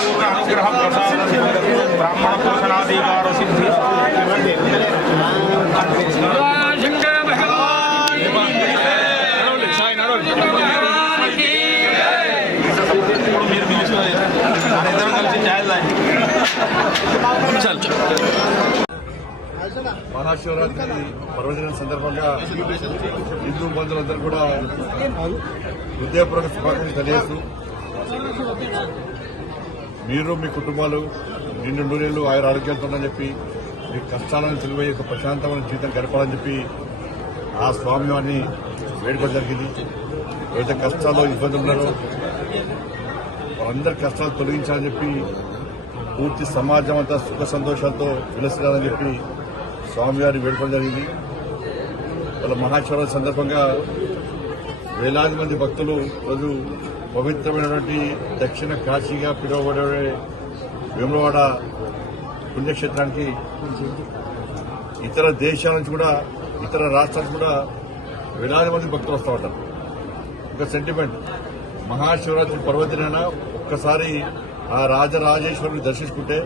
సంపూర్ణ అనుగ్రహ ప్రసాద బ్రాహ్మణ పోషణాధికార సిద్ధి మీరు పిలుచుకోలేదు ఇద్దరం కలిసి ఛాయ్ మహాశివరాత్రి పర్వదినం సందర్భంగా హిందూ బంధువులందరూ కూడా హృదయపూర్వక శుభాకాంక్షలు తెలియజేస్తూ మీరు మీ కుటుంబాలు నిండు నూరేళ్లు ఆయన ఆరోగ్యంతో ఉందని చెప్పి మీ కష్టాలను తెలివయ్యే ఒక ప్రశాంతమైన జీవితం గడపాలని చెప్పి ఆ స్వామివారిని వేడుకోవడం జరిగింది. ఏదైతే కష్టాల్లో ఇబ్బందులు ఉన్నారో వారందరి కష్టాలు తొలగించాలని చెప్పి పూర్తి సమాజం అంతా సుఖ సంతోషాలతో విలసిల్లాలని చెప్పి స్వామివారిని వేడుకోవడం జరిగింది. వాళ్ళ మహాశివరాత్రి సందర్భంగా వేలాది మంది భక్తులు రోజు పవిత్రమైనటువంటి దక్షిణ కాశీగా పిలువబడే వేములవాడ పుణ్యక్షేత్రానికి ఇతర దేశాల నుంచి కూడా ఇతర రాష్ట్రాల నుంచి కూడా వేలాది మంది భక్తులు వస్తూ ఉంటారు. ఒక సెంటిమెంట్ మహాశివరాత్రి పర్వదినాన ఒక్కసారి ఆ రాజరాజేశ్వరుని దర్శించుకుంటే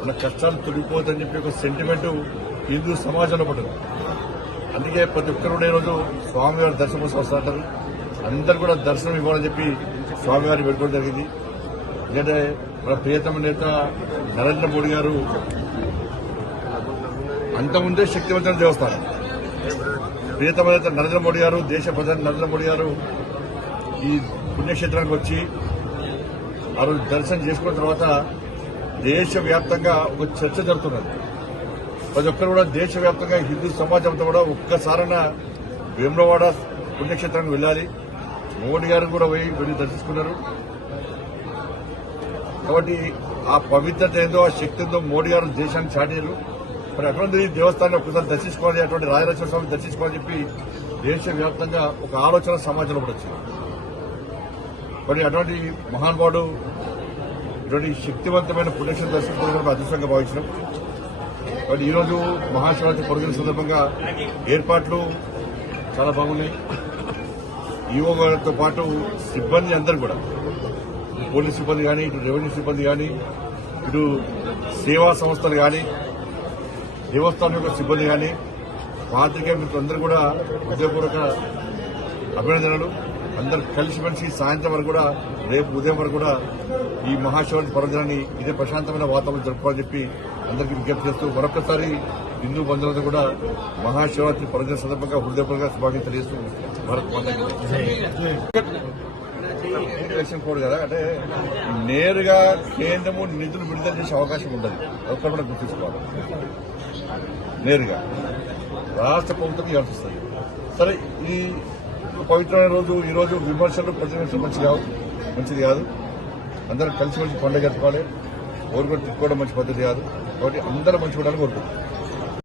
మన కష్టాలు తొలగిపోతుందని చెప్పి ఒక సెంటిమెంట్ హిందూ సమాజంలో పడుతుంది. అందుకే ప్రతి ఒక్కరు కూడా ఈరోజు స్వామివారి దర్శనం కోసం వస్తుంటారు. అందరూ కూడా దర్శనం ఇవ్వాలని చెప్పి స్వామివారిని పెట్టుకోవడం జరిగింది. ఎందుకంటే మన ప్రియతమ నేత నరేంద్ర మోడీ గారు అంతకుముందే శక్తివంతమైన దేవస్థానం. ప్రియతమ నేత నరేంద్ర మోడీ గారు దేశ ప్రధాని నరేంద్ర మోడీ గారు ఈ పుణ్యక్షేత్రానికి వచ్చి ఆ రోజు దర్శనం చేసుకున్న తర్వాత దేశవ్యాప్తంగా ఒక చర్చ జరుగుతున్నది. ప్రతి ఒక్కరు కూడా దేశవ్యాప్తంగా హిందూ సమాజంతో కూడా ఒక్కసారైనా వేములవాడ పుణ్యక్షేత్రానికి వెళ్ళాలి. మోడీ గారు కూడా వెళ్ళి దర్శించుకున్నారు. కాబట్టి ఆ పవిత్రత ఏందో ఆ శక్తి ఏందో మోడీ గారు దేశాన్ని చాటారు. మరి అటువంటి దేవస్థానాన్ని ఒక్కసారి దర్శించుకోవాలి, అటువంటి రాజరాజేశ్వర స్వామిని దర్శించుకోవాలని చెప్పి దేశవ్యాప్తంగా ఒక ఆలోచన సమాజంలో కూడా వచ్చింది. మరి అటువంటి మహానుభావుడు ఇటువంటి శక్తివంతమైన పుణ్యక్షేత్రం దర్శించుకోవడం అదృష్టంగా భావించడం. మరి ఈరోజు మహాశివరాత్రి పర్వదిన సందర్భంగా ఏర్పాట్లు చాలా బాగున్నాయి. ఈవో గారితో పాటు సిబ్బంది అందరూ కూడా పోలీస్ సిబ్బంది కానీ, ఇటు రెవెన్యూ సిబ్బంది కానీ, ఇటు సేవా సంస్థలు కానీ, దేవస్థానం యొక్క సిబ్బంది కానీ, పాత్రికేయ మిత్రులందరూ కూడా హృదయపూర్వక అభినందనలు. అందరూ కలిసిమెలిసి సాయంత్రం వరకు కూడా రేపు ఉదయం వరకు కూడా ఈ మహాశివరాత్రి పర్వదినాన్ని ఇదే ప్రశాంతమైన వాతావరణం జరుపుకోవాలని చెప్పి అందరికీ విజ్ఞప్తి చేస్తూ మరొకసారి హిందూ బంధువులతో కూడా మహాశివరాత్రి పర్వదిన సందర్భంగా హృదయపూర్వక శుభాకాంక్షలు తెలియజేస్తూ భారత్ మాతకి ఎలక్షన్ కోడ్ కదా, అంటే నేరుగా కేంద్రము నిధులు విడుదల చేసే అవకాశం ఉండదు. ఒక్కరు కూడా గుర్తుంచుకోవాలి. నేరుగా రాష్ట్ర ప్రభుత్వం ఇవ్వాల్సి వస్తుంది. సరే, ఈ పవిత్రమైన రోజు ఈ రోజు విమర్శలు ప్రతిపక్షం మంచిది కాదు. అందరూ కలిసి పండుగ జరుపుకోవాలి. ఓరు కూడా తిట్టుకోవడం మంచి పద్ధతి కాదు. కాబట్టి అందరూ మంచి ఉండాలని కోరుకుంటున్నారు.